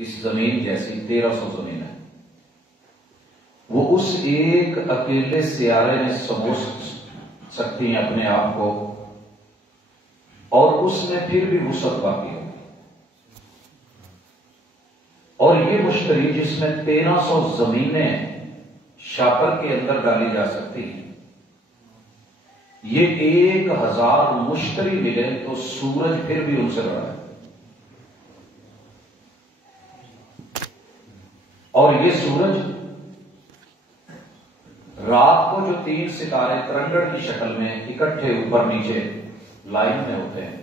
اس زمین جیسی 1300 زمین ہے، وہ اس ایک اکیلے سیارے میں سمو سکتی ہیں اپنے آپ کو، اور اس میں پھر بھی وسعت باقی ہوگی۔ اور یہ مشتری جس میں 1300 زمینیں شاپر کے اندر ڈالی جا سکتی ہیں، یہ 1000 مشتری ملے تو سورج پھر بھی ان سے بڑا ہے۔ اور یہ سورج رات کو جو 3 ستارے ترنگڑ کی شکل میں اکٹھے اوپر نیچے لائن میں ہوتے ہیں،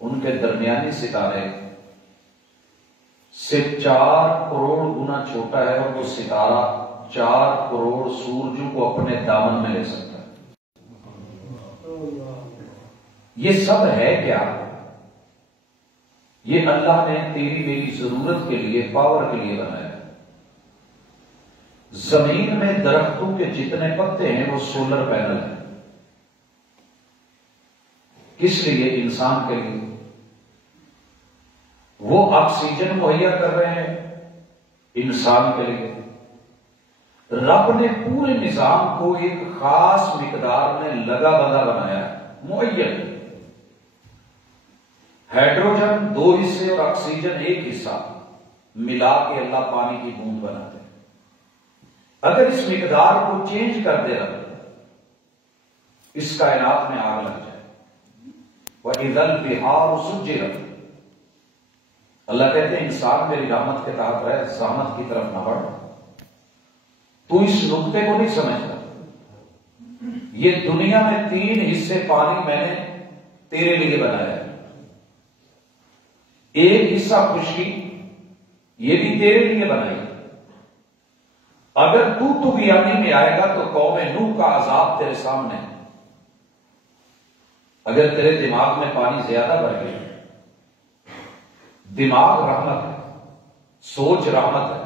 ان کے درمیانی ستارے سے 4 کروڑ گنا چھوٹا ہے، اور وہ ستارہ 4 کروڑ سورجوں کو اپنے دامن میں لے سکتا ہے۔ یہ سب ہے کیا؟ یہ اللہ نے تیری میری ضرورت کے لیے، پاور کے لیے بنایا ہے۔ زمین میں درختوں کے جتنے پتے ہیں وہ سولر پینل ہیں۔ کس لیے؟ انسان کے لیے۔ وہ آکسیجن مہیا کر رہے ہیں انسان کے لیے۔ رب نے پورے نظام کو ایک خاص مقدار میں لگا بندہ بنایا ہے، معین۔ ہائیڈروجن 2 حصے اور آکسیجن 1 حصہ ملا کے اللہ پانی کی بوند بناتے ہیں۔ اگر اس مقدار کو چینج کر دے رہے اس کائنات میں آگ لگ جائے۔ وَإِذَا الْبِحَارُ سُجِّرَتْ، اللہ کہتے ہیں انسان میری رحمت کے تحت رہے، زحمت کی طرف نہ بڑھ۔ تو اس نقطے کو نہیں سمجھتا۔ یہ دنیا میں 3 حصے پانی میں نے تیرے لیے بنایا ہے، 1 حصہ خشکی، یہ بھی تیرے لیے بنائی۔ اگر تو طغیانی میں آئے گا تو قوم نوح کا عذاب تیرے سامنے ہے۔ اگر تیرے دماغ میں پانی زیادہ بڑھ گیا، دماغ رحمت ہے، سوچ رحمت ہے،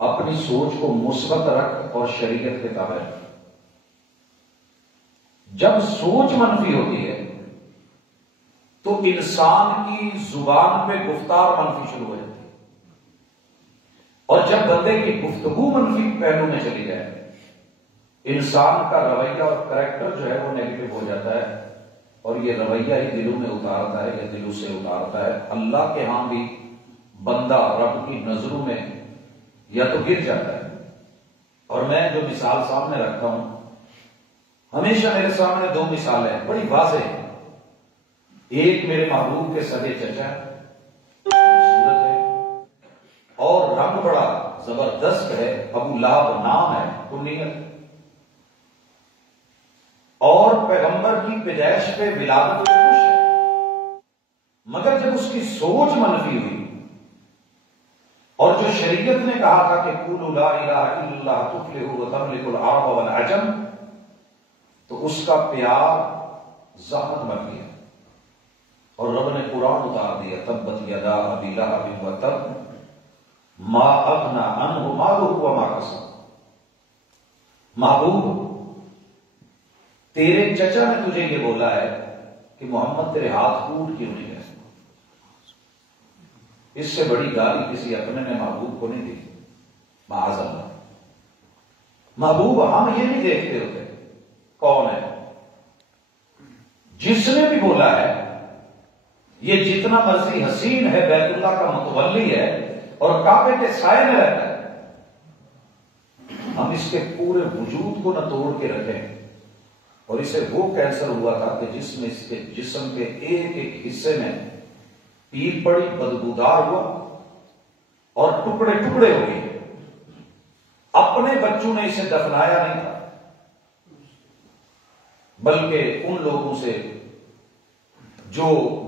اپنی سوچ کو مثبت رکھ اور شریعت کے تابع رکھ۔ جب سوچ منفی ہوتی ہے تو انسان کی زبان پہ گفتار منفی شروع ہو جاتی ہے، اور جب بندے کی گفتگو منفی پہلو میں چلی جائے، انسان کا رویہ اور کریکٹر جو ہے وہ نیگیٹو ہو جاتا ہے، اور یہ رویہ ہی دلوں میں اتارتا ہے یا دلوں سے اتارتا ہے۔ اللہ کے ہاں بھی بندہ رب کی نظروں میں یا تو گر جاتا ہے۔ اور میں جو مثال سامنے رکھتا ہوں، ہمیشہ میرے سامنے 2 مثالیں ہیں بڑی واضح ہیں۔ ایک میرے محبوب کے سگے چچا خوبصورت ہے اور رنگ بڑا زبردست ہے، ابو لہب نام ہے، کنیت، اور پیغمبر کی پیدائش پہ ولادت پہ خوش ہے، مگر جب اس کی سوچ منفی ہوئی اور جو شریعت نے کہا تھا کہ قولوا لا الہ الا اللہ تفلحوا وتملکوا العرب والعجم، تو اس کا پیار زحمت بن گیا، اور رب نے قرآن اتار دیا، تبت یدا ابی لہب وتب ما اغنی عنہ مالہ وما کسب۔ محبوب، تیرے چچا نے تجھے یہ بولا ہے کہ محمد تیرے ہاتھ ٹوٹ کیوں نہیں گئے؟ اس سے بڑی گالی کسی اپنے نے محبوب کو نہیں دی، معاذ اللہ۔ محبوب ہم یہ نہیں دیکھتے ہوتے کون ہے، جس نے بھی بولا ہے یہ جتنا مرضی حسین ہے، بیت اللہ کا متولی ہے اور کعبے کے سائے میں رہتا ہے، ہم اس کے پورے وجود کو نہ توڑ کے رکھیں۔ اور اسے وہ کینسر ہوا تھا کہ جس میں اس کے جسم کے ایک ایک حصے میں پیل پڑی، بدبودار ہوا اور ٹکڑے ٹکڑے ہو گئے۔ اپنے بچوں نے اسے دفنایا نہیں تھا، بلکہ ان لوگوں سے جو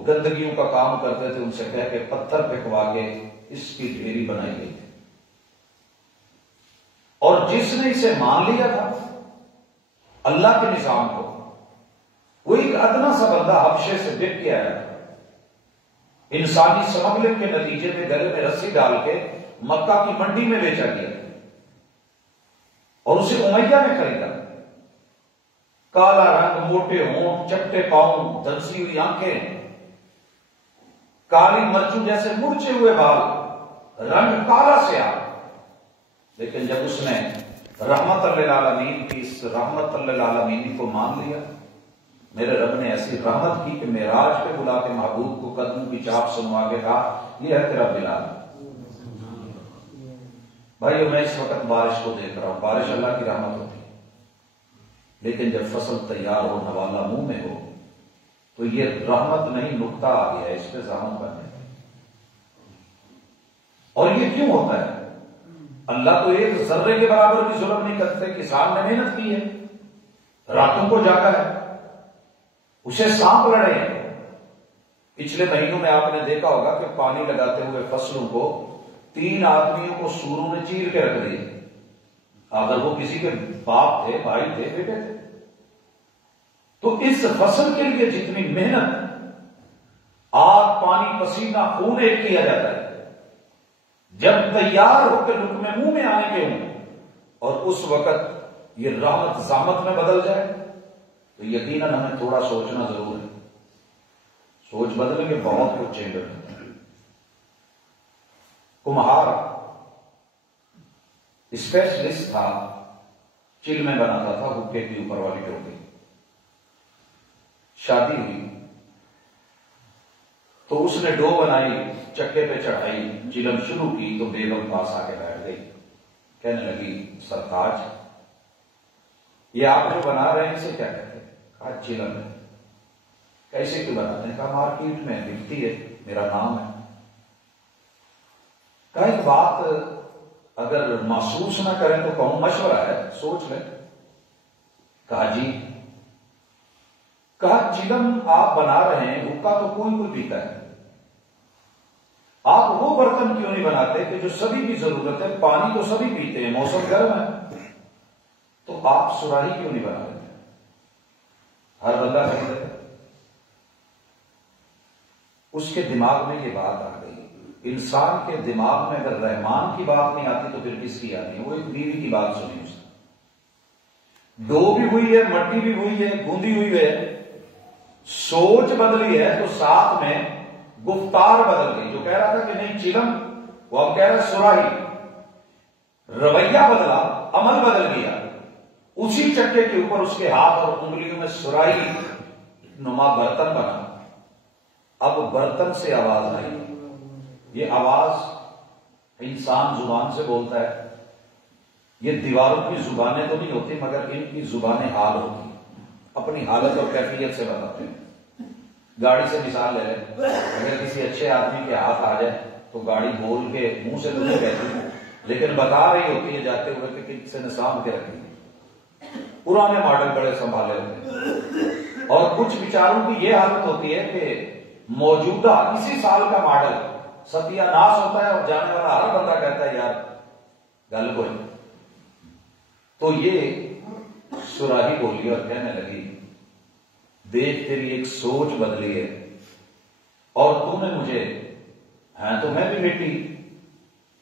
گندگیوں کا کام کرتے تھے ان سے کہہ کے پتھر پھینکوا کے اس کی ڈھیری بنائی گئی تھی۔ اور جس نے اسے مان لیا تھا اللہ کے نظام کو، وہ ایک ادنا سا بندہ حبشے سے بک کے آیا تھا، انسانی سمگلنگ کے نتیجے میں گلے میں رسی ڈال کے مکہ کی منڈی میں بیچا گیا اور اسے امیہ میں خریدا۔ کالا رنگ، موٹے ہونٹ، چپٹے پاؤں، دھنسی ہوئی آنکھیں، کالی مرچوں جیسے مرچے ہوئے بال، رنگ کالا سے آ، لیکن جب اس نے رحمت للعالمین کی اس رحمت للعالمین کو مان لیا، میرے رب نے ایسی رحمت کی کہ معراج پہ بلا کے محبوب کو قدموں کی چاپ سنوا کے کہا یہ ہے تیرا بلال۔ بھائیو میں اس وقت بارش کو دیکھ رہا ہوں، بارش اللہ کی رحمت ہوتی ہے، لیکن جب فصل تیار ہو، نوالا منہ میں ہو، تو یہ رحمت نہیں نقطہ آ گیا ہے، اس پہ زحمت کرنے۔ اور یہ کیوں ہوتا ہے؟ اللہ تو ایک ذرے کے برابر بھی ظلم نہیں کرتے، کسان نے محنت کی ہے، راتوں کو جاگا ہے، اسے سانپ لڑے ہیں۔ پچھلے مہینوں میں آپ نے دیکھا ہوگا کہ پانی لگاتے ہوئے فصلوں کو 3 آدمیوں کو سوروں نے چیر کے رکھ دیا، اگر وہ کسی کے باپ تھے، بھائی تھے، بیٹے تھے۔ تو اس فصل کے لیے جتنی محنت، آگ پانی پسینہ خون ایک کیا جاتا ہے، جب تیار ہو کے لقمے منہ میں آنے کے ہوں اور اس وقت یہ رحمت زحمت میں بدل جائے تو یقیناً ہمیں تھوڑا سوچنا ضرور ہے۔ سوچ بدلنے کے بہت کچھ چینج ہوتا ہے۔ کمہار اسپیشلسٹ تھا، چل میں بناتا تھا حکے کی اوپر والی ٹوپی۔ شادی ہوئی تو اس نے ڈو بنائی، چکے پہ چڑھائی، چلم شروع کی تو بیگم پاس آ کے بیٹھ گئی، کہنے لگی سرتاج یہ آپ جو بنا رہے ہیں اسے کیا کہتے ہیں؟ کہا چلم ہے۔ کیسے کیوں بناتے ہیں؟ کہا مارکیٹ میں بکتی ہے، میرا نام ہے۔ کہا ایک بات اگر محسوس نہ کریں تو کہوں، مشورہ ہے، سوچ لیں۔ کہا جی۔ کہا چلم آپ بنا رہے ہیں، حکا تو کوئی پیتا ہے، آپ وہ برتن کیوں نہیں بناتے کہ جو سبھی کی ضرورت ہے؟ پانی تو سبھی پیتے ہیں، موسم گرم ہے، تو آپ سراہی کیوں نہیں بنا لیتے؟ ہر بندہ کہہ دیتا۔ اس کے دماغ میں یہ بات آ گئی۔ انسان کے دماغ میں اگر رحمان کی بات نہیں آتی تو پھر کس کی آتی ہے؟ وہ ایک بیوی کی بات سنی اس نے، ڈو بھی ہوئی ہے، مٹی بھی ہوئی ہے، گوندی ہوئی ہے، سوچ بدلی ہے تو ساتھ میں گفتار بدل گئی۔ جو کہہ رہا تھا کہ نہیں چلم، وہ اب کہہ رہا ہے سراہی۔ رویہ بدلا، عمل بدل گیا۔ اسی چکے کے اوپر اس کے ہاتھ اور انگلیوں میں سراہی نما برتن بنا۔ اب برتن سے آواز آئی، یہ آواز انسان زبان سے بولتا ہے، یہ دیواروں کی زبانیں تو نہیں ہوتی مگر ان کی زبانیں حال ہوتی، اپنی حالت اور کیفیت سے بتاتے ہیں۔ گاڑی سے مثال لے لیں، اگر کسی اچھے آدمی کے ہاتھ آ جائے تو گاڑی بول کے منہ سے تو نہیں کہتی، لیکن بتا رہی ہوتی ہے جاتے ہوئے کہ کسی نے سانپ کے رکھی ہے۔ پرانے ماڈل بڑے سنبھالے ہوتے ہیں، اور کچھ بیچاروں کی یہ حالت ہوتی ہے کہ موجودہ اسی سال کا ماڈل ستیہ ناش ہوتا ہے اور جانے والا ہر بندہ کہتا ہے یار گل کوئی۔ تو یہ سراہی بولی اور کہنے لگی دیکھ تیری ایک سوچ بدلی ہے، اور تو نے مجھے، ہاں تو میں بھی مٹی،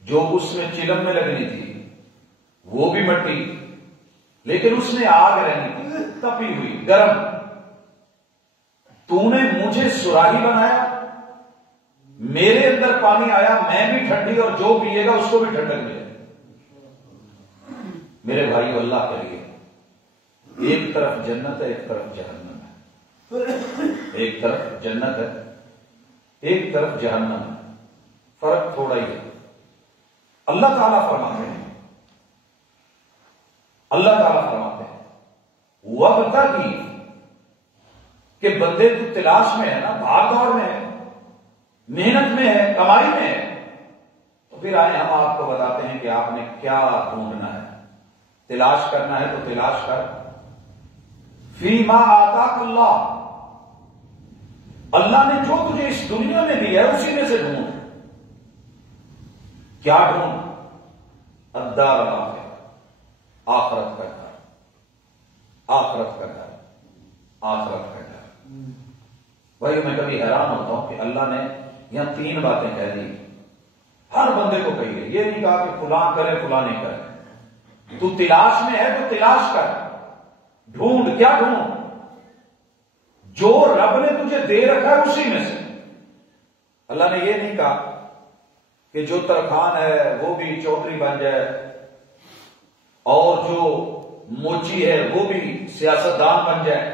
جو اس میں چلم میں لگنی تھی وہ بھی مٹی، لیکن اس میں آگ رہنی تھی، تپی ہوئی گرم۔ تو نے مجھے سراہی بنایا، میرے اندر پانی آیا، میں بھی ٹھنڈی، اور جو پیے گا اس کو بھی ٹھنڈک ملے۔ میرے بھائیو اللہ کے لیے ایک طرف جنت ہے، ایک طرف جہنم ہے، ایک طرف جنت ہے، ایک طرف جہنم ہے، فرق تھوڑا ہی ہے۔ اللہ تعالیٰ فرماتے ہیں، اللہ تعالیٰ فرماتے ہیں وَابْتَغِ، کہ بندے تو تلاش میں ہے نا، بھاگ دوڑ میں ہے، محنت میں ہے، کمائی میں ہے، تو پھر آئے ہم آپ کو بتاتے ہیں کہ آپ نے کیا ڈھونڈنا ہے۔ تلاش کرنا ہے تو تلاش کر فی ما آتاک اللہ، اللہ نے جو تجھے اس دنیا میں دیا ہے اسی میں سے ڈھونڈ۔ کیا ڈھونڈ؟ الدار الآخرہ، آخرت کا گھر، آخرت کا گھر، آخرت کا گھر۔ بھائی میں کبھی حیران ہوتا ہوں کہ اللہ نے یہاں 3 باتیں کہہ دی، ہر بندے کو کہی ہے، یہ نہیں کہا کہ فلاں کرے فلاں نہیں کرے۔ تو تلاش میں ہے تو تلاش کر، ڈھونڈ۔ کیا ڈھونڈ؟ جو رب نے تجھے دے رکھا ہے اسی میں سے۔ اللہ نے یہ نہیں کہا کہ جو ترخان ہے وہ بھی چودھری بن جائے اور جو موچی ہے وہ بھی سیاستدان بن جائے.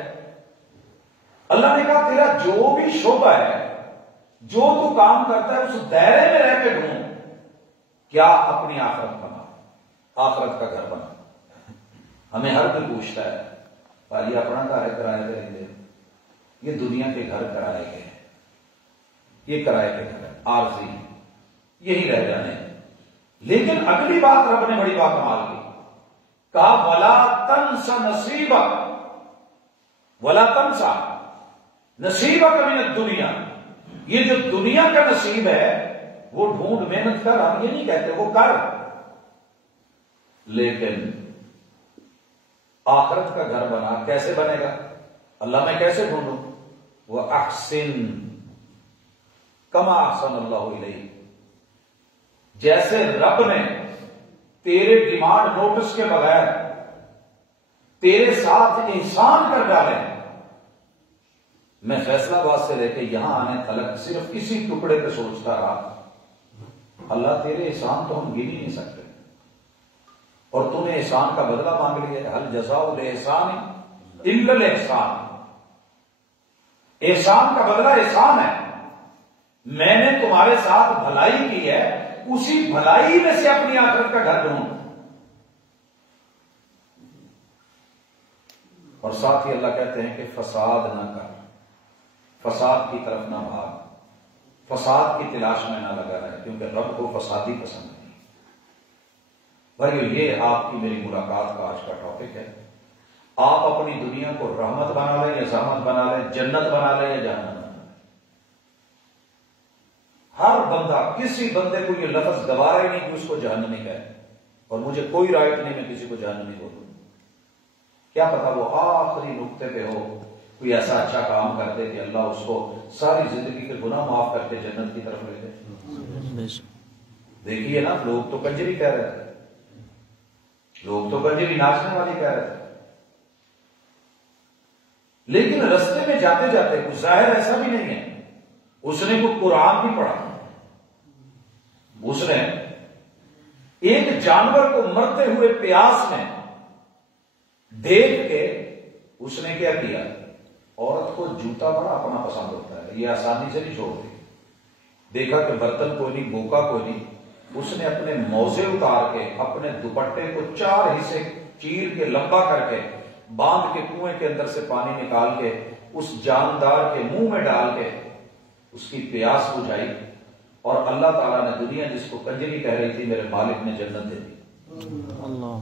اللہ نے کہا تیرا جو بھی شعبہ ہے، جو تو کام کرتا ہے، اس دائرے میں رہ کے ڈھونڈ کیا اپنی آخرت بنا، آخرت کا گھر بنا. ہمیں ہر کوئی پوچھتا ہے بھائی اپنا گھر ہے کرائے پہ رہتے، یہ دنیا کے گھر کرائے کے ہیں، یہ کرائے کے گھر ہے عارضی، یہی رہ جانے. لیکن اگلی بات رب نے بڑی بات کمال کی، کہا ولا تنس نصیبک، ولا تنسا نصیبک من الدنیا. یہ جو دنیا کا نصیب ہے وہ ڈھونڈ محنت کر، ہم یہ نہیں کہتے وہ کر، لیکن آخرت کا گھر بنا. کیسے بنے گا؟ اللہ میں کیسے ڈھونڈوں؟ وہ احسن کما احسن اللہ الیک، جیسے رب نے تیرے ڈیمانڈ نوٹس کے بغیر تیرے ساتھ احسان کر ڈالے. میں فیصلہ آباد سے لے کے یہاں آنے تلک صرف اسی ٹکڑے پہ سوچتا رہا، اللہ تیرے احسان تو ہم گن ہی نہیں سکتے، اور تو نے احسان کا بدلہ مانگ لیا. ہل جزاء الاحسان الا الاحسان. احسان کا بدلہ احسان ہے. میں نے تمہارے ساتھ بھلائی کی ہے، اسی بھلائی میں سے اپنی آخرت کا گھر ڈھونڈ. اور ساتھ ہی اللہ کہتے ہیں کہ فساد نہ کر، فساد کی طرف نہ بھاگ، فساد کی تلاش میں نہ لگا رہے، کیونکہ رب کو فسادی پسند نہیں. بھائی یہ آپ کی میری ملاقات کا آج کا ٹاپک ہے. آپ اپنی دنیا کو رحمت بنا لیں یا زحمت بنا لیں، جنت بنا لیں یا جہنم بنا لیں. ہر بندہ، کسی بندے کو یہ لفظ گوارا ہی نہیں کہ اس کو جہنمی کہے، اور مجھے کوئی رائٹ نہیں میں کسی کو جہنمی بولوں. کیا پتا وہ آخری نقطے پہ ہو، کوئی ایسا اچھا کام کرتے کہ اللہ اس کو ساری زندگی کے گناہ معاف کر کے جنت کی طرف لے جائے. دیکھیے نا، لوگ تو کنجری کہہ رہے تھے، لوگ تو کنجری ناچنے والی کہہ رہے تھے، لیکن رستے میں جاتے جاتے کچھ ظاہر ایسا بھی نہیں ہے. اس نے کوئی قرآن بھی پڑھا، اس نے ایک جانور کو مرتے ہوئے پیاس میں دیکھ کے اس نے کیا کیا، عورت کو جوتا بڑا اپنا پسند ہوتا ہے، یہ آسانی سے نہیں چھوڑتی. دیکھا کہ برتن کوئی نہیں، بوکا کوئی نہیں، اس نے اپنے موزے اتار کے اپنے دوپٹے کو 4 حصے چیر کے لمبا کر کے باندھ کے کنویں کے اندر سے پانی نکال کے اس جاندار کے منہ میں ڈال کے اس کی پیاس بجھائی. اور اللہ تعالیٰ نے دنیا جس کو کنجری کہہ رہی تھی میرے مالک نے جنت دے دی. اللہ،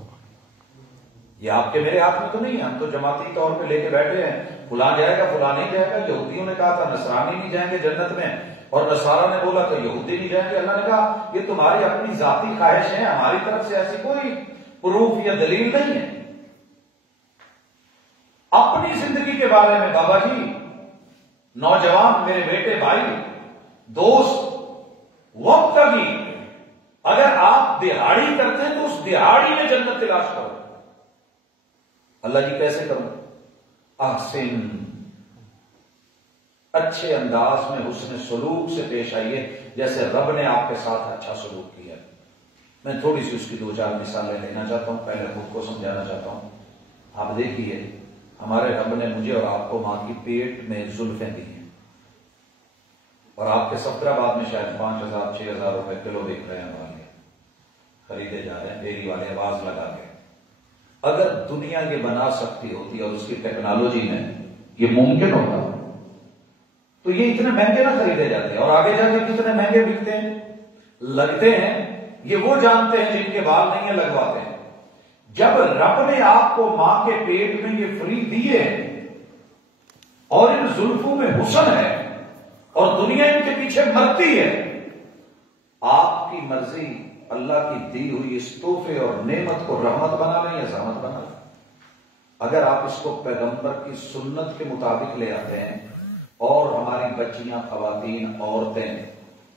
یہ آپ کے میرے ہاتھ میں تو نہیں ہے، ہم تو جماعتی طور پہ لے کے بیٹھے ہیں، فلاں جائے گا فلاں نہیں جائے گا. یہودیوں نے کہا تھا نصرانی نہیں جائیں گے جنت میں، اور نصارہ نے بولا کہ یہودی نہیں جائیں گے. اللہ نے کہا یہ تمہاری اپنی ذاتی خواہش ہے، ہماری طرف سے ایسی کوئی پروف یا دلیل نہیں ہے. اپنی زندگی کے بارے میں بابا جی، نوجوان، میرے بیٹے، بھائی، دوست، وقت بھی اگر آپ دہاڑی کرتے ہیں تو اس دہاڑی میں جنت تلاش کرو. اللہ جی کیسے کروں؟ احسن، اچھے انداز میں حسن سلوک سے پیش آئیے جیسے رب نے آپ کے ساتھ اچھا سلوک کیا. میں تھوڑی سی اس کی 2-4 مثالیں لینا چاہتا ہوں، پہلے خود کو سمجھانا چاہتا ہوں. آپ دیکھیے، ہمارے رب نے مجھے اور آپ کو ماں کی پیٹ میں زلفیں دی ہیں، اور آپ کے سفدرآباد میں شاید 5,000-6,000 روپے کلو دیکھ رہے ہیں والے، خریدے جا رہے ہیں ڈیری والے آواز لگا کے. اگر دنیا یہ بنا سکتی ہوتی اور اس کی ٹیکنالوجی میں یہ ممکن ہوتا تو یہ اتنے مہنگے نہ خریدے جاتے، اور آگے جا کے کتنے مہنگے بکتے ہیں، لگتے ہیں. یہ وہ جانتے ہیں جن کے بال نہیں ہیں، لگواتے ہیں. جب رب نے آپ کو ماں کے پیٹ میں یہ فری دیے اور ان زلفوں میں حسن ہے اور دنیا ان کے پیچھے مرتی ہے، آپ کی مرضی اللہ کی دی ہوئی اس تحفے اور نعمت کو رحمت بنا لیں یا زحمت بنا لیں. اگر آپ اس کو پیغمبر کی سنت کے مطابق لے آتے ہیں اور ہماری بچیاں، خواتین، عورتیں،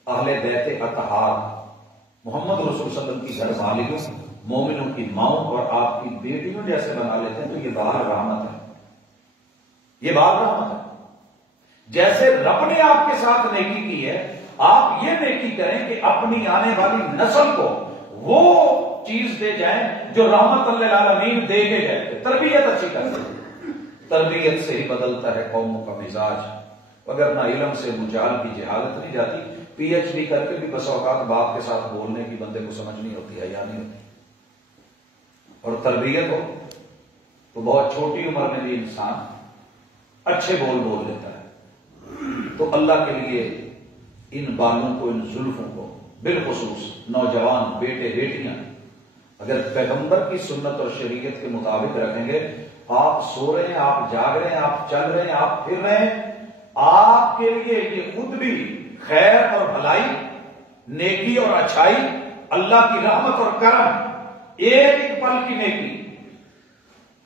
اہل بیت اطہار، محمد رسول صلی اللہ علیہ وسلم کی گھر والیوں، مومنوں کی ماؤں اور آپ کی بیٹیوں جیسے بنا لیتے ہیں تو یہ باہر رحمت ہے، یہ باہر رحمت ہے. جیسے رب نے آپ کے ساتھ نیکی کی ہے، آپ یہ نیکی کریں کہ اپنی آنے والی نسل کو وہ چیز دے جائیں جو رحمت للعالمین دے کے گئے. تربیت اچھی کرتے ہیں. تربیت سے ہی بدلتا ہے قوموں کا مزاج. اگر نہ علم سے مجال کی جہالت نہیں جاتی. پی ایچ ڈی کر کے بھی بس اوقات باپ کے ساتھ بولنے کی بندے کو سمجھ نہیں ہوتی ہے یا نہیں ہوتی. اور تربیت ہو تو بہت چھوٹی عمر میں بھی انسان اچھے بول لیتا ہے. تو اللہ کے لیے ان بالوں کو، ان زلفوں کو، بالخصوص نوجوان بیٹے بیٹیاں اگر پیغمبر کی سنت اور شریعت کے مطابق رکھیں گے، آپ سو رہے ہیں، آپ جاگ رہے ہیں، آپ چل رہے ہیں، آپ پھر رہے ہیں، آپ کے لیے یہ خود بھی خیر اور بھلائی، نیکی اور اچھائی، اللہ کی رحمت اور کرم، ایک ایک پل کی نیکی.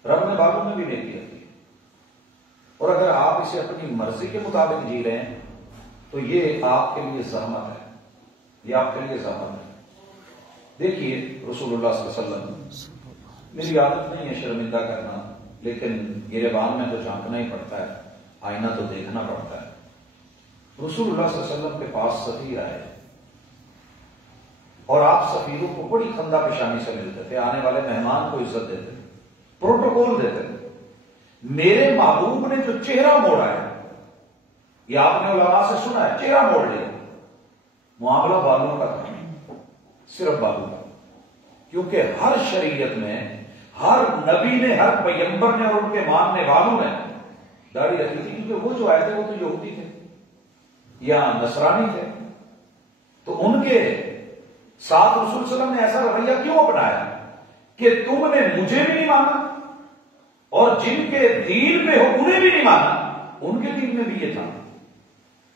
رب نے بالوں میں بھی نیکی رکھی ہے. اور اگر آپ اسے اپنی مرضی کے مطابق جی رہے ہیں تو یہ آپ کے لیے زحمت ہے. یہ آپ کے لیے زحمت ہے. دیکھیے رسول اللہ صلی اللہ علیہ وسلم، میری عادت نہیں ہے شرمندہ کرنا، لیکن گریبان میں تو جھانکنا ہی پڑتا ہے، آئینہ تو دیکھنا پڑتا ہے. رسول اللہ صلی اللہ علیہ وسلم کے پاس سفیر آئے اور آپ سفیروں کو بڑی خندہ پیشانی سے ملتے تھے، آنے والے مہمان کو عزت دیتے تھے، پروٹوکول دیتے تھے. میرے محبوب نے جو چہرہ موڑا ہے، یہ آپ نے علماء سے سنا ہے، چہرہ موڑ لیا. معاملہ بالوں کا تھا، صرف بالوں کا. کیونکہ ہر شریعت میں ہر نبی نے، ہر پیغمبر نے اور ان کے ماننے والوں نے داڑھی رکھی تھی. کیونکہ وہ جو آئے تھے وہ تو یہودی تھے یا نصرانی تھے. تو ان کے ساتھ رسول صلی اللہ علیہ وسلم نے ایسا رویہ کیوں اپنایا کہ تم نے مجھے بھی نہیں مانا اور جن کے دین میں ہو انہیں بھی نہیں مانا، ان کے دین میں بھی یہ تھا.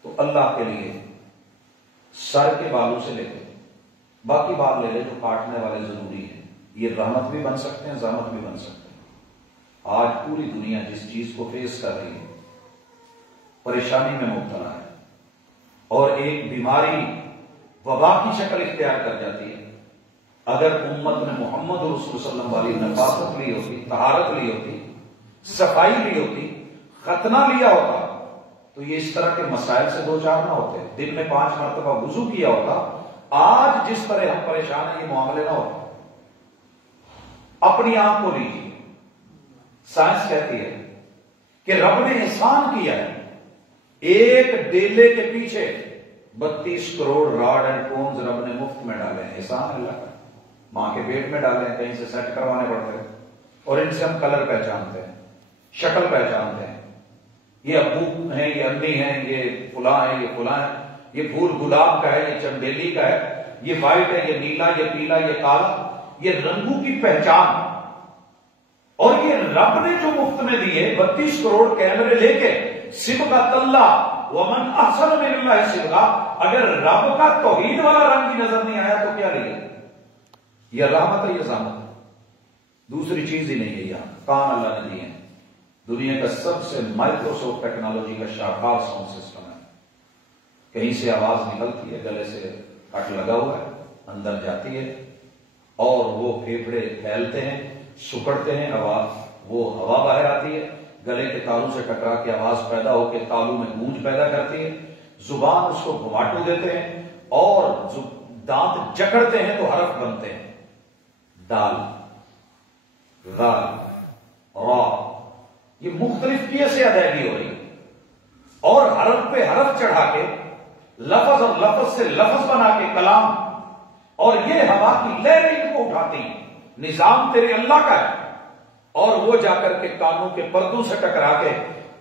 تو اللہ کے لیے سر کے بالوں سے لے کے باقی بال لے لے جو کاٹنے والے ضروری ہیں. یہ رحمت بھی بن سکتے ہیں، زحمت بھی بن سکتے ہیں. آج پوری دنیا جس چیز کو فیس کر رہی ہے، پریشانی میں مبتلا ہے، اور ایک بیماری وبا کی شکل اختیار کر جاتی ہے. اگر امت نے محمد رسول صلی اللہ علیہ وسلم والی نفاست لی ہوتی، طہارت لی ہوتی، صفائی لی ہوتی، ختنہ لیا ہوتا، تو یہ اس طرح کے مسائل سے دو چار نہ ہوتے. دن میں 5 مرتبہ وضو کیا ہوتا. آج جس طرح ہم پریشان ہیں یہ معاملے نہ ہوتے. اپنی آنکھ کو لیجیے. سائنس کہتی ہے کہ رب نے احسان کیا ہے. ایک ڈیلے کے پیچھے 32 کروڑ راڈ اینڈ کونز رب نے مفت میں ڈالے ہیں. احسان اللہ کا. ماں کے پیٹ میں ڈالے ہیں، کہیں سے سیٹ کروانے پڑتے ہیں، اور ان سے ہم کلر پہچانتے ہیں، شکل پہچانتے ہیں. یہ ابو ہیں، یہ امی ہیں، یہ فلاں ہے، یہ فلاں ہے. یہ پھول گلاب کا ہے، یہ چنبیلی کا ہے، یہ وائٹ ہے، یہ نیلا، یہ پیلا، یہ کالا. یہ رنگوں کی پہچان. اور یہ رب نے جو مفت میں دیے 32 کروڑ کیمرے لے کے، صبغۃ اللہ ومن احسن من اللہ صبغہ. اگر رب کا توحید والا رنگ بھی نظر نہیں آیا تو کیا لیا؟ یہ رحمت ہے، یہ زحمت ہے، دوسری چیز ہی نہیں ہے. یہاں کان اللہ نے دیے ہیں. دنیا کا سب سے مائکروسافٹ ٹیکنالوجی کا شاہکار ساؤنڈ سسٹم ہے. کہیں سے آواز نکلتی ہے، گلے سے کٹ لگا ہوا ہے، اندر جاتی ہے، اور وہ پھیپھڑے پھیلتے ہیں، سکڑتے ہیں، آواز، وہ ہوا باہر آتی ہے، گلے کے تالوں سے ٹکرا کے آواز پیدا ہو کے تالوں میں گونج پیدا کرتی ہے. زبان اس کو گھماٹو دیتے ہیں، اور دانت جکڑتے ہیں تو حرف بنتے ہیں. دال، غال، را. یہ مختلف کیسے ادائیگی ہو رہی ہے، اور حرف پہ حرف چڑھا کے، لفظ اور لفظ سے لفظ بنا کے کلام، اور یہ ہوا کی لہریں کو اٹھاتی. نظام تیرے اللہ کا ہے، اور وہ جا کر کے کانوں کے پردوں سے ٹکرا کے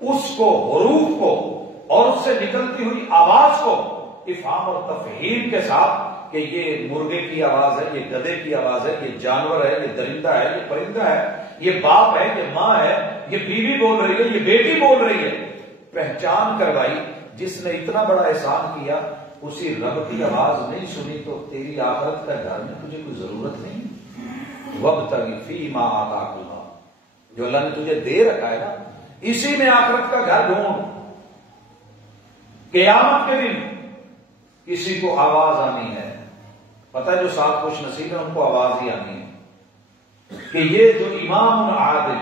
اس کو، حروف کو، اور اس سے نکلتی ہوئی آواز کو افہام اور تفہیم کے ساتھ کہ یہ مرغے کی آواز ہے، یہ گدھے کی آواز ہے، یہ جانور ہے، یہ درندہ ہے، یہ پرندہ ہے، یہ باپ ہے، یہ ماں ہے، یہ بیوی بول رہی ہے، یہ بیٹی بول رہی ہے. پہچان کروائی. جس نے اتنا بڑا احسان کیا، اسی رب کی آواز نہیں سنی تو تیری آخرت کا گھر میں تجھے کوئی ضرورت نہیں. وابتغ فیما آتاک اللہ. جو اللہ نے تجھے دے رکھا ہے نا، اسی میں آخرت کا گھر ڈھونڈ. قیامت کے دن کسی کو آواز آنی ہے، پتہ ہے جو ساتھ خوش نصیب ہے ان کو آواز ہی آنی ہے کہ یہ جو امام عادل.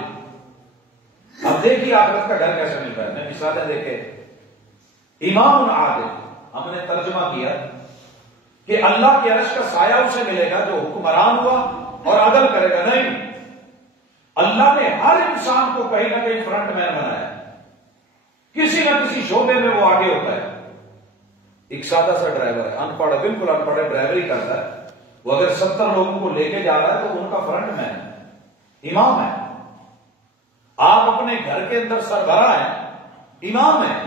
اب دیکھیے آخرت کا گھر کیسے ملتا ہے. میں مثالیں دیکھے. امام عادل، ہم نے ترجمہ کیا کہ اللہ کے عرش کا سایہ اسے ملے گا جو حکمران ہوا اور عدل کرے گا. نہیں، اللہ نے ہر انسان کو کہیں نہ کہیں فرنٹ مین بنایا، کسی نہ کسی شعبے میں وہ آگے ہوتا ہے. ایک سادہ سا ڈرائیور ہے، ان پڑھ، بالکل ان پڑھ ہے، ڈرائیوری کرتا ہے، وہ اگر 70 لوگوں کو لے کے جا رہا ہے تو ان کا فرنٹ مین ہے، امام ہے. آپ اپنے گھر کے اندر سربراہ ہیں، امام ہیں.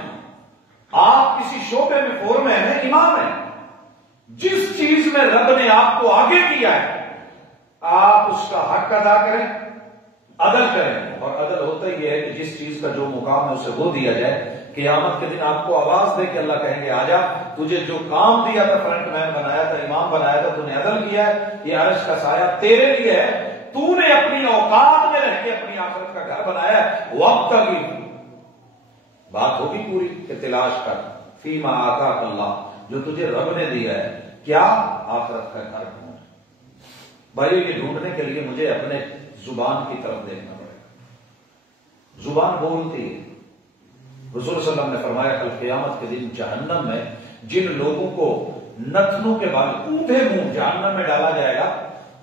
آپ کسی شعبے میں فورمین ہیں، امام ہیں. جس چیز میں رب نے آپ کو آگے کیا ہے آپ اس کا حق ادا کریں، عدل کریں. اور عدل ہوتا ہی ہے کہ جس چیز کا جو مقام ہے اسے وہ دیا جائے. قیامت کے دن آپ کو آواز دے کہ اللہ کہیں گے آجا، تجھے جو کام دیا تھا، فرنٹ مین بنایا تھا، امام بنایا تھا، تو نے عدل کیا ہے، یہ عرش کا سایہ تیرے لیے ہے، تو نے اپنی اوقات میں رہ کے اپنی آخرت کا گھر بنایا ہے. وقت کی بات ہوگی پوری کہ تلاش کر فیما آتاک اللہ، جو تجھے رب نے دیا ہے، کیا آخرت کا گھر ڈھونڈ. بھائی یہ ڈھونڈنے کے لیے مجھے اپنے زبان کی طرف دیکھنا پڑے گا. زبان بولتی ہے. رسول صلی اللہ علیہ وسلم نے فرمایا کل قیامت کے دن جہنم میں جن لوگوں کو نتنوں کے بعد اونٹے منہ جہنم میں ڈالا جائے گا،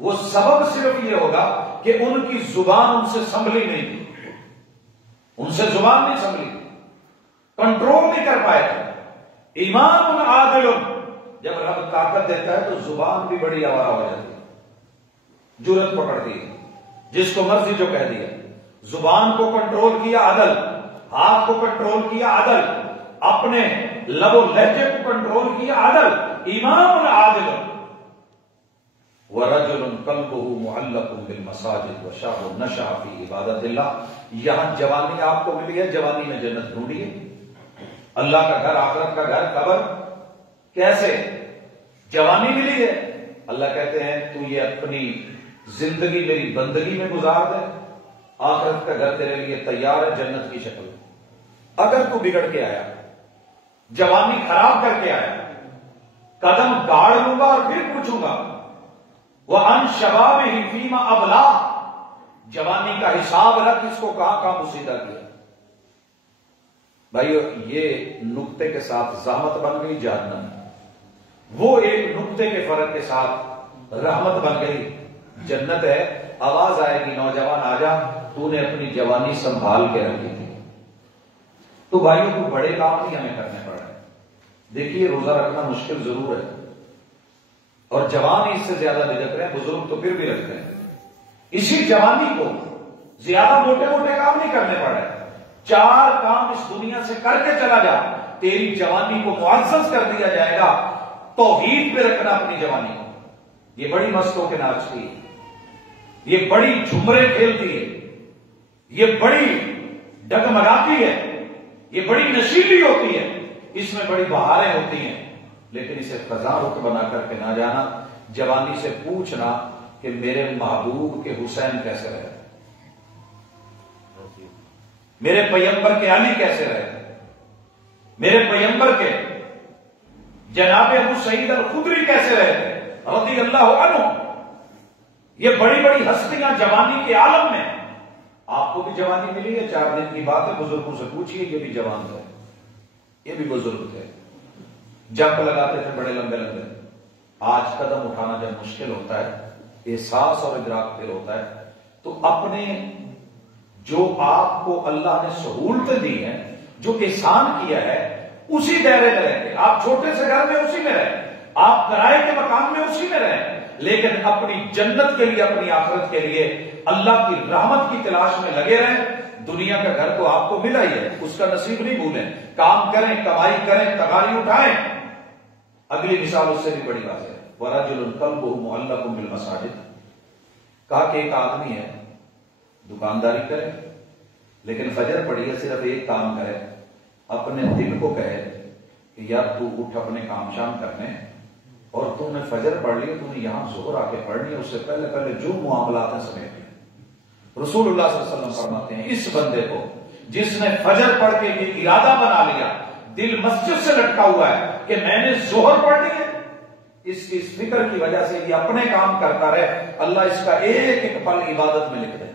وہ سبب صرف یہ ہوگا کہ ان کی زبان ان سے سنبھلی نہیں تھی، ان سے زبان نہیں سنبھلی، کنٹرول نہیں کر پائے تھے. ایمان عادل، جب رب طاقت دیتا ہے تو زبان بھی بڑی آوارہ ہو جاتی ہے، جرت پکڑتی ہے، جس کو مرضی جو کہہ دیا. زبان کو کنٹرول کیا عدل، ہاتھ کو کنٹرول کیا عدل، اپنے لب و لہجے کو کنٹرول کیا عدل. امام عادل. وَرَجُلٌ قَلْبُهُ مُعَلَّقٌ بِالْمَسَاجِدِ وَشَابٌ نَشَأَ فِي عِبَادَةِ اللَّهِ. یہاں جوانی آپ کو ملی ہے، جوانی میں جنت ڈھونڈیے. اللہ کا گھر، آخرت کا گھر، قبر کیسے؟ جوانی ملی ہے، اللہ کہتے ہیں تو یہ اپنی زندگی میری بندگی میں گزار دے، آخرت کا گھر تیرے لیے تیار ہے جنت کی شکل. اگر تو بگڑ کے آیا، جوانی خراب کر کے آیا، قدم گاڑ لوں گا اور پھر پوچھوں گا وَعَنْ شَبَابِهِ فِيمَا أَبْلَاهُ، جوانی کا حساب رکھ اس کو کہاں کہاں مصیدہ کیا. بھائیو یہ نقطے کے ساتھ زحمت بن گئی جہنم، وہ ایک نقطے کے فرق کے ساتھ رحمت بن گئی جنت ہے. آواز آئے گی نوجوان آجا، تو نے اپنی جوانی سنبھال کے رکھی تھی. تو بھائیوں کو بڑے کام نہیں ہمیں کرنے پڑ رہے. دیکھیے روزہ رکھنا مشکل ضرور ہے اور جوان اس سے زیادہ جھجک رہے ہیں، بزرگ تو پھر بھی رکھتے ہیں. اسی جوانی کو زیادہ موٹے موٹے کام نہیں کرنے پڑ رہے. 4 کام اس دنیا سے کر کے چلا جا، تیری جوانی کو معزز کر دیا جائے گا. توحید پہ رکھنا اپنی جوانی کو. یہ بڑی مست ہو کے ناچتی ہے، یہ بڑی جھمرے کھیلتی ہے، یہ بڑی ڈگمگاتی ہے، یہ بڑی نشیلی ہوتی ہے، اس میں بڑی بہاریں ہوتی ہیں، لیکن اسے فضا رخ بنا کر کے نہ جانا. جوانی سے پوچھنا کہ میرے محبوب کے حسین کیسے رہے، میرے پیغمبر کے علی کیسے رہے، میرے پیغمبر کے جناب ابو سعید الخدری کیسے رہے رضی اللہ عنہ. یہ بڑی بڑی ہستیاں جوانی کے عالم میں. آپ کو بھی جوانی ملی ہے، 4 دن کی بات ہے، بزرگوں سے پوچھئے، یہ بھی جوان تھے، یہ بھی بزرگ تھے، جمپ لگاتے تھے بڑے لمبے لمبے. آج قدم اٹھانا جب مشکل ہوتا ہے، احساس اور ادراک دل ہوتا ہے، تو اپنے جو آپ کو اللہ نے سہولتیں دی ہیں، جو احسان کیا ہے، اسی دائرے میں رہیں گے. آپ چھوٹے سے گھر میں اسی میں رہیں، آپ کرائے کے مکان میں اسی میں رہیں، لیکن اپنی جنت کے لیے، اپنی آخرت کے لیے اللہ کی رحمت کی تلاش میں لگے رہیں. دنیا کا گھر تو آپ کو ملا ہی ہے، اس کا نصیب نہیں بھولیں. کام کریں، کمائی کریں، تغاری اٹھائیں. اگلی مثال اس سے بھی بڑی بات ہے. وَرَجُلٌ قَلْبُهُ مُعَلَّقٌ بِالْمَسَاجِدِ. کہا کہ ایک آدمی ہے، دکانداری کرے لیکن فجر پڑی ہے، صرف ایک کام کرے، اپنے دل کو کہے کہ یار تو اٹھ اپنے کام شام کرنے، اور تم نے فجر پڑھ لی، تم نے یہاں ظہر آ کے پڑھنی ہے، اس سے پہلے پہلے جو معاملات ہیں سمیٹ لیں. رسول اللہ صلی اللہ علیہ وسلم فرماتے ہیں اس بندے کو جس نے فجر پڑھ کے یہ ارادہ بنا لیا، دل مسجد سے لٹکا ہوا ہے کہ میں نے ظہر پڑھنی ہے، اس کی فکر کی وجہ سے یہ اپنے کام کرتا رہے، اللہ اس کا ایک ایک پل عبادت میں لکھ دے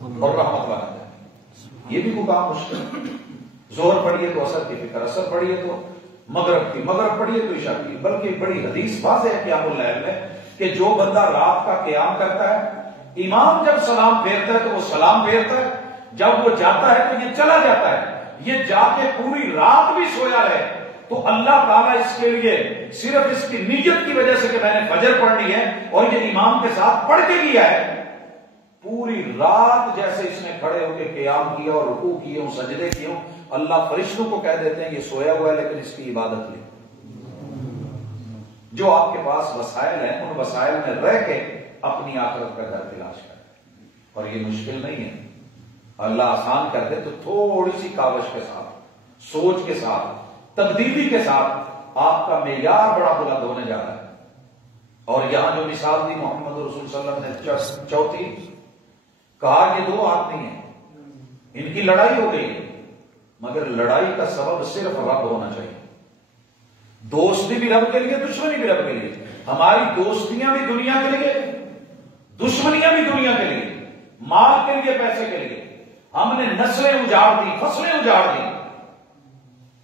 اور رحمت بنا دے. یہ بھی کوئی کام مشکل ہے. ظہر پڑھیے تو اثر کی فکر، اثر پڑھیے تو مغرب کی، مغرب پڑھیے تو عشاء کی، بلکہ بڑی حدیث واضح ہے قیام اللیل میں کہ جو بندہ رات کا قیام کرتا ہے، امام جب سلام پھیرتا ہے تو وہ سلام پھیرتا ہے، جب وہ جاتا ہے تو یہ چلا جاتا ہے، یہ جا کے پوری رات بھی سویا رہے تو اللہ تعالیٰ اس کے لیے صرف اس کی نیت کی وجہ سے کہ میں نے فجر پڑھنی ہے اور یہ امام کے ساتھ پڑھ کے لیا ہے، پوری رات جیسے اس نے کھڑے ہو کے قیام کیا اور رکوع کیے ہوں، سجدے کیے ہوں، اللہ فرشتوں کو کہہ دیتے ہیں یہ سویا ہوا ہے لیکن اس کی عبادت لے۔ جو آپ کے پاس وسائل ہیں ان وسائل میں رہ کے اپنی آخرت کا گھر تلاش کریں، اور یہ مشکل نہیں ہے، اللہ آسان کر دے تو تھوڑی سی کاوش کے ساتھ، سوچ کے ساتھ، تبدیلی کے ساتھ آپ کا معیار بڑا بلند ہونے جا رہا ہے۔ اور یہاں جو مثال دی محمد رسول صلی اللہ علیہ وسلم نے چوتھی، کہا یہ دو آدمی ہیں، ان کی لڑائی ہو گئی، مگر لڑائی کا سبب صرف رب ہونا چاہیے۔ دوستی بھی رب کے لیے، دشمنی بھی رب کے لیے، ہماری دوستیاں بھی دنیا کے لیے، دشمنیاں بھی دنیا کے لیے، مال کے لیے، پیسے کے لیے، ہم نے نسلیں اجاڑ دی، فصلیں اجاڑ دی،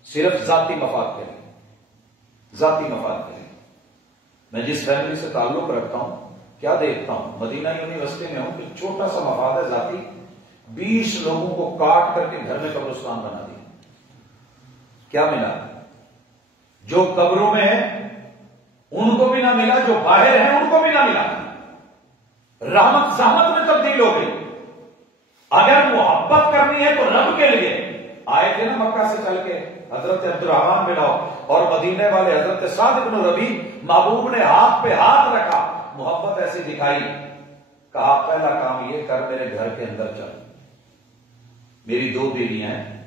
صرف ذاتی مفاد کے لیے، ذاتی مفاد کے لیے۔ میں جس فیملی سے تعلق رکھتا ہوں کیا دیکھتا ہوں، مدینہ یونیورسٹی میں ہوں کہ چھوٹا سا مفاد ہے ذاتی، 20 لوگوں کو کاٹ کر کے گھر میں قبرستان بنا دیا۔ کیا ملا؟ جو قبروں میں ہیں ان کو بھی نہ ملا، جو باہر ہیں ان کو بھی نہ ملا، رحمت زحمت میں تبدیل ہو گئی۔ اگر محبت کرنی ہے تو رب کے لیے آئے تھے نا مکہ سے چل کے حضرت عبد الرحمن بن عوف اور مدینے والے حضرت سعد بن ربیع، محبوب نے ہاتھ پہ ہاتھ رکھا، محبت ایسی دکھائی، کہا پہلا کام یہ کر میرے گھر کے اندر چل، میری 2 بیویاں ہیں،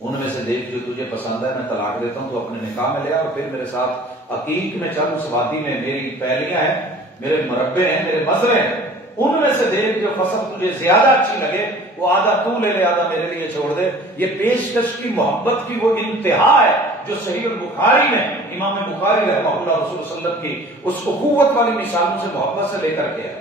ان میں سے دیکھ جو تجھے پسند ہے میں طلاق دیتا ہوں، تو اپنے نکاح میں لے اور پھر میرے ساتھ عقیق میں چل، اس وادی میں میری پہلیاں ہیں، میرے مربے ہیں، میرے مزرے ہیں، ان میں سے دیکھ جو فصل تجھے زیادہ اچھی لگے وہ آدھا تو لے لے، آدھا میرے لیے چھوڑ دے۔ یہ پیشکش کی محبت کی وہ انتہا ہے جو صحیح البخاری میں امام بخاری رحمہ اللہ رسول صلی اللہ علیہ وسلم کی اس قوت والی مثالوں سے محبت سے لے کر کے ہے۔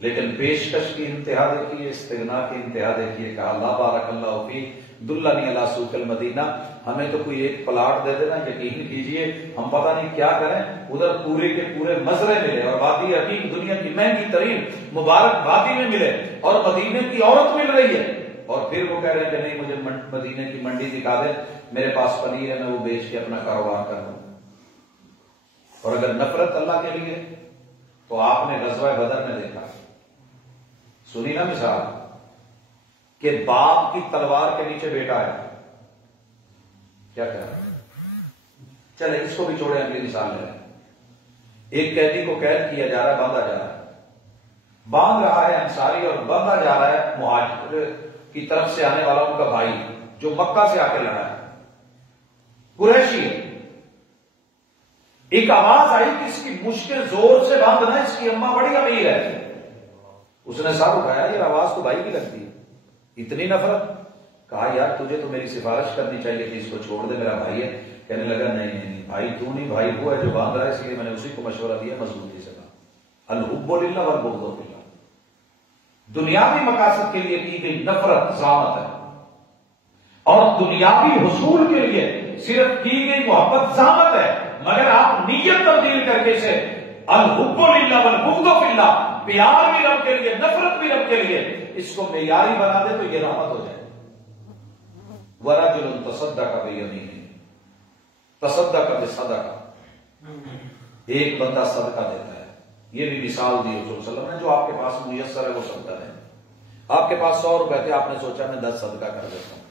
لیکن پیشکش کی انتہا دیکھیے، استغنا کی انتہا دیکھیے، کہا لا بارک اللہ فی دلنی علی سوق المدینہ، ہمیں تو کوئی ایک پلاٹ دے دینا، یقین کیجئے ہم پتہ نہیں کیا کریں، ادھر پورے کے پورے مزرے ملے اور وادی عقیق دنیا کی مہنگی ترین مبارک وادی میں ملے اور مدینے کی عورت مل رہی ہے، اور پھر وہ کہہ رہے ہیں کہ نہیں مجھے مدینے کی منڈی دکھا دے، میرے پاس پنیر ہے میں وہ بیچ کے اپنا کاروبار کر لوں۔ اور اگر نفرت اللہ کے لیے تو آپ نے غزوہ بدر میں دیکھا، سنی نا مثال کہ باپ کی تلوار کے نیچے بیٹا ہے، کیا کہہ رہا ہے؟ چلے اس کو بھی چھوڑے، اگلی مثال لے، ایک قیدی کو قید کیا جا رہا ہے، باندھا جا رہا ہے، باندھ رہا ہے انصاری اور باندھا جا رہا ہے مہاجر کی طرف سے آنے والا ان کا بھائی جو مکہ سے آ کے لڑا ہے، قریشی ہے۔ ایک آواز آئی کہ اس کی مشکل زور سے باندھنا ہے، اس کی اماں بڑی امیر ہے، اس نے سر اٹھایا، یہ آواز تو بھائی کی لگتی ہے، اتنی نفرت، کہا یار تجھے تو میری سفارش کرنی چاہیے کہ اس کو چھوڑ دے، میرا بھائی ہے۔ کہنے لگا نہیں بھائی تو نہیں، بھائی وہ ہے جو باندھ رہا ہے، اس لیے میں نے اسی کو مشورہ دیا، مضبوطی سے کہا الحب للہ والبغض فی اللہ۔ دنیاوی مقاصد کے لیے کی گئی نفرت ذات ہے، اور دنیاوی حصول کے لیے صرف کی گئی محبت ذات ہے، مگر آپ نیت تبدیل کر کے اسے الحب للہ والبغض فی اللہ، پیار بھی رب کے لیے، نفرت بھی رب کے لیے، اس کو معیاری بنا دے تو یہ رحمت ہو جائے۔ وَرَجُلٌ تَصَدَّقَ بِيَمِينِهِ تَصَدَّقَ بِصَدَقَةٍ، ایک بندہ صدقہ دیتا ہے، یہ بھی مثال دی رسول صلی اللہ علیہ وسلم نے، جو آپ کے پاس میسر ہے وہ صدقہ ہے۔ آپ کے پاس 100 روپے تھے، آپ نے سوچا میں 10 صدقہ کر دیتا ہوں،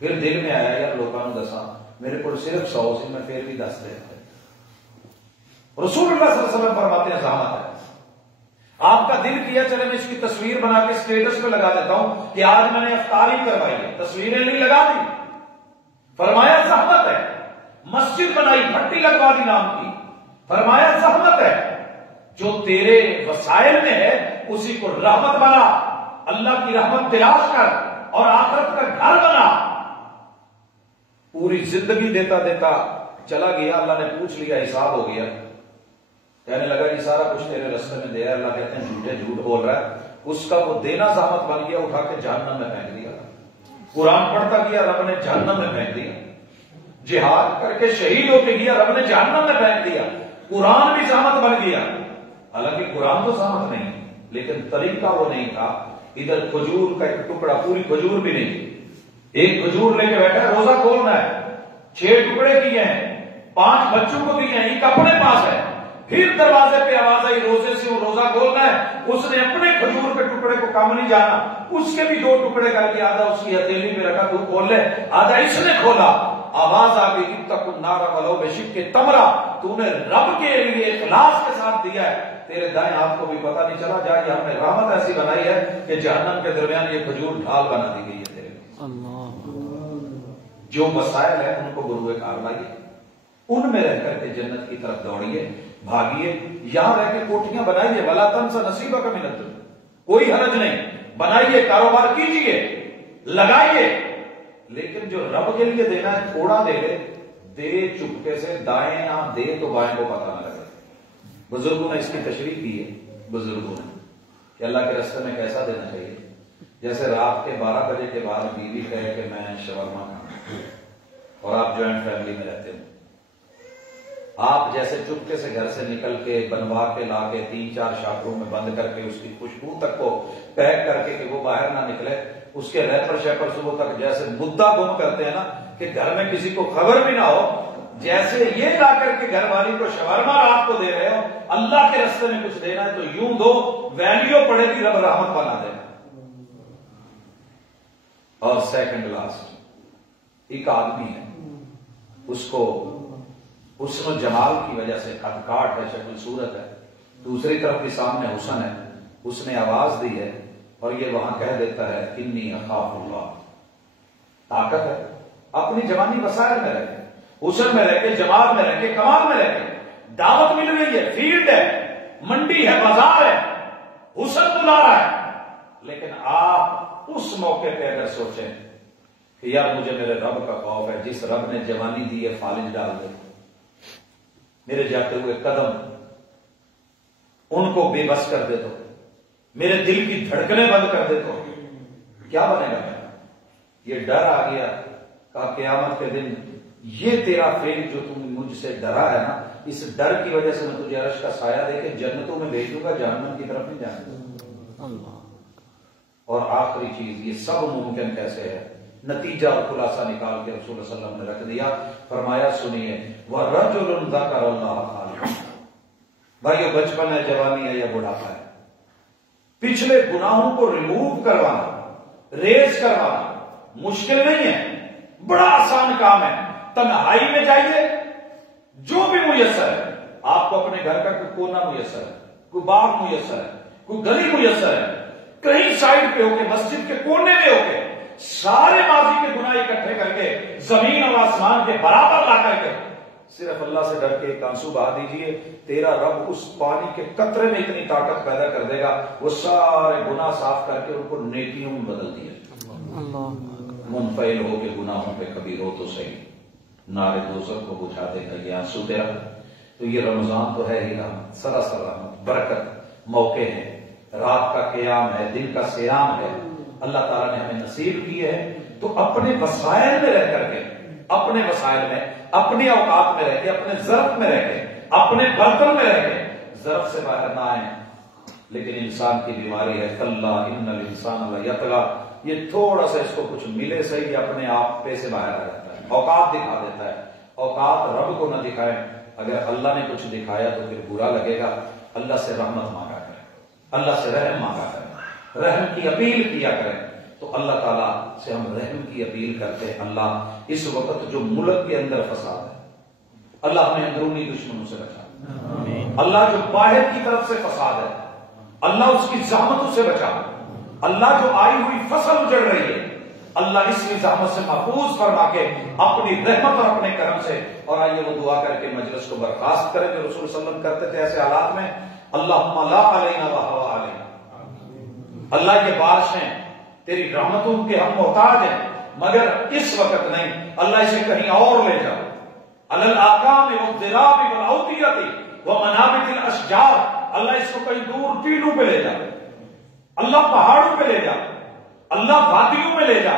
پھر دل میں آیا یار لوگوں نے دسا میرے کو صرف 100 سے، میں پھر بھی 10 دیتا۔ رسول اللہ صلی اللہ علیہ وسلم فرماتے ہیں زحمت ہے۔ آپ کا دل کیا چلے میں اس کی تصویر بنا کے اسٹیٹس پہ لگا دیتا ہوں کہ آج میں نے افطاری کروائی ہے، تصویریں نہیں لگا دی، فرمایا زحمت ہے۔ مسجد بنائی، بھٹی لگوا دی نام کی، فرمایا زحمت ہے۔ جو تیرے وسائل میں ہے اسی کو رحمت بنا، اللہ کی رحمت تلاش کر اور آخرت کا گھر بنا۔ پوری زندگی دیتا دیتا چلا گیا، اللہ نے پوچھ لیا، حساب ہو گیا، کہنے لگا یہ سارا کچھ تیرے رستے میں دیا، اللہ کہتے ہیں جھوٹ بول رہا ہے، اس کا وہ دینا زحمت بن گیا، اٹھا کے جہنم میں پھینک دیا۔ قرآن پڑھتا گیا رب نے جہنم میں پھینک دیا، جہاد کر کے شہید ہو کے گیا رب نے جہنم میں پھینک دیا، قرآن بھی زحمت بن گیا۔ حالانکہ قرآن تو زحمت نہیں، لیکن طریقہ وہ نہیں تھا۔ ادھر کھجور کا ایک ٹکڑا، پوری کھجور بھی نہیں، ایک کھجور لے کے بیٹھا ہے، روزہ کھولنا ہے، 6 ٹکڑے کیے ہیں، 5 بچوں کو دیے ہیں، ایک اپنے پاس ہے، پھر دروازے پہ آواز آئی روزے سے وہ روزہ کھولنا ہے، اس نے اپنے کھجور کے ٹکڑے کو کام نہیں جانا، اس کے بھی 2 ٹکڑے کر کے آدھا اس کی ہتھیلی میں رکھا، تو کھول لے، آدھا اس نے کھولا، آواز آ گئی اتقوا النار ولو بشق تمرہ، تو نے رب کے لیے اخلاص کے ساتھ دیا ہے، تیرے دائیں ہاتھ کو بھی پتہ نہیں چلا، جا یہ ہم نے رحمت ایسی بنائی ہے کہ جہنم کے درمیان یہ کھجور ڈھال بنا دی گئی ہے تیرے لیے۔ جو مسائل ہیں ان کو گروہ کار لائیے، ان میں رہ کر کے جنت کی طرف دوڑیے، بھاگیے، یہاں رہ کے کوٹھیاں بنائیے، ولا تنسى نصیبک من الدنیا، کوئی حرج نہیں، بنائیے، کاروبار کیجیے، لگائیے، لیکن جو رب کے لیے دینا ہے تھوڑا دے لے، دے چپکے سے، دائیں نہ دے تو بائیں کو پتہ نہ لگے۔ بزرگوں نے اس کی تشریح کی ہے، بزرگوں نے، کہ اللہ کے راستے میں کیسا دینا چاہیے۔ جیسے رات کے 12 بجے کے بعد بیوی کہے کہ میں شورما کھانا، اور آپ جوائنٹ فیملی میں رہتے ہیں، آپ جیسے چپکے سے گھر سے نکل کے بنوا کے لا کے 3-4 شاپروں میں بند کر کے اس کی خوشبو تک کو پیک کر کے کہ وہ باہر نہ نکلے، اس کے ریپر شیپر صبح تک جیسے مدعا گم کرتے ہیں نا کہ گھر میں کسی کو خبر بھی نہ ہو، جیسے یہ لا کر کے گھر والی کو شورما رات کو دے رہے ہو، اللہ کے راستے میں کچھ دینا ہے تو یوں دو، ویلیو پڑے گی، رب رحمت بنا دینا۔ اور سیکنڈ لاسٹ، ایک آدمی ہے، اس کو حسن و جمال کی وجہ سے قد کاٹ ہے، شکل صورت ہے، دوسری طرف بھی سامنے حسن ہے، اس نے آواز دی ہے اور یہ وہاں کہہ دیتا ہے انی اخاف اللہ، طاقت ہے، اپنی جوانی وسائل میں رہ کے، حسن میں رہ کے، جمال میں رہ کے، کمال میں رہ کے، دعوت مل رہی ہے، فیلڈ ہے، منڈی ہے، بازار ہے، حسن بلا رہا ہے، لیکن آپ اس موقع پہ اگر سوچیں کہ یار مجھے میرے رب کا خوف ہے، جس رب نے جوانی دی ہے فالج ڈال دے، میرے جاتے ہوئے قدم ان کو بے بس کر دے تو، میرے دل کی دھڑکنیں بند کر دے تو کیا بنے گا؟ یہ ڈر آ گیا، کہا قیامت کے دن یہ تیرا فیل جو تم مجھ سے ڈرا ہے نا، اس ڈر کی وجہ سے میں تجھے عرش کا سایہ دے کے جنتوں میں بھیج دوں گا، جہنم کی طرف نہیں جانے دوں گا۔ اور آخری چیز، یہ سب ممکن کیسے ہے؟ نتیجہ اور خلاصہ نکال کے رسول اللہ صلی اللہ علیہ وسلم نے رکھ دیا، فرمایا سنیے، وَرَجُلٌ ذَكَرَ اللَّهَ خَالِقًا، بھائی یہ بچپن ہے، جوانی ہے یا بڑھاپا ہے، پچھلے گناہوں کو ریموو کروانا، ریز کروانا مشکل نہیں ہے، بڑا آسان کام ہے۔ تنہائی میں جائیے، جو بھی میسر ہے، آپ کو اپنے گھر کا کوئی کونا میسر ہے، کوئی باغ میسر ہے، کوئی گلی میسر ہے، کہیں سائڈ پہ ہو کے، مسجد کے کونے میں ہو کے، سارے ماضی کے گناہ اکٹھے کر کے زمین اور آسمان کے برابر لا کر کے صرف اللہ سے ڈر کے ایک آنسو بہا دیجئے، تیرا رب اس پانی کے قطرے میں اتنی طاقت پیدا کر دے گا، وہ سارے گناہ صاف کر کے ان کو نیکیوں میں بدل دیا۔ منفعل ہو کے گناہوں پہ کبھی رو تو صحیح، نارے دوزخ کو بجھا دے گا یہ آنسو تیرا۔ تو یہ رمضان تو ہے ہی رحمت، سراسر رحمت، برکت، موقع ہے، رات کا قیام ہے، دن کا سیام ہے، اللہ تعالیٰ نے ہمیں نصیب کیے ہیں، تو اپنے وسائل میں رہ کر کے، اپنے وسائل میں، اپنی اوقات میں رہ کے، اپنے ظرف میں رہ کے، اپنے برتن میں رہ کے ظرف سے باہر نہ آئیں۔ لیکن انسان کی بیماری ہے، کلا ان الانسان لیطغی، یہ تھوڑا سا اس کو کچھ ملے صحیح اپنے آپ پہ سے باہر آ جاتا ہے، اوقات دکھا دیتا ہے۔ اوقات رب کو نہ دکھائیں، اگر اللہ نے کچھ دکھایا تو پھر برا لگے گا، اللہ سے رحمت مانگا کریں، اللہ سے رحم مانگا کریں، رحم کی اپیل کیا کریں، تو اللہ تعالیٰ سے ہم رحم کی اپیل کرتے ہیں۔ اللہ اس وقت جو ملک کے اندر فساد ہے، اللہ ہمیں اندرونی دشمنوں سے بچا، اللہ جو باہر کی طرف سے فساد ہے، اللہ اس کی زحمتوں سے بچا، اللہ جو آئی ہوئی فصل اجڑ رہی ہے، اللہ اس کی زحمت سے محفوظ فرما کے اپنی رحمت اور اپنے کرم سے۔ اور آئیے وہ دعا کر کے مجلس کو برخاست کریں جو رسول صلی اللہ علیہ وسلم کرتے تھے ایسے حالات میں، اللہم لا علینا وحوا علینا، اللہ یہ بارشیں تیری رحمتوں کے ہم محتاج ہیں، مگر اس وقت نہیں، اللہ اسے کہیں اور لے جا، علی الاکام والضراب والاودیۃ ومنابت الاشجار، اللہ اس کو کہیں دور ٹیلوں پہ لے جا، اللہ پہاڑوں پہ لے جا، اللہ وادیوں میں لے جا،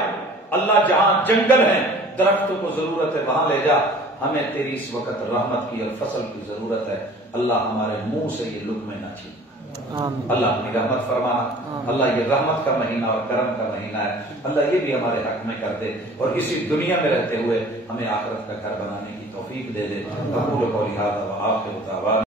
اللہ جہاں جنگل ہیں درختوں کو ضرورت ہے وہاں لے جا، ہمیں تیری اس وقت رحمت کی اور فصل کی ضرورت ہے، اللہ ہمارے منہ سے یہ لقمے نہ چھین، اللہ اپنی رحمت فرمانا، اللہ یہ رحمت کا مہینہ اور کرم کا مہینہ ہے، اللہ یہ بھی ہمارے حق میں کر دے اور اسی دنیا میں رہتے ہوئے ہمیں آخرت کا گھر بنانے کی توفیق دے دے۔ اقول قولی ھذا وآخر دعوانا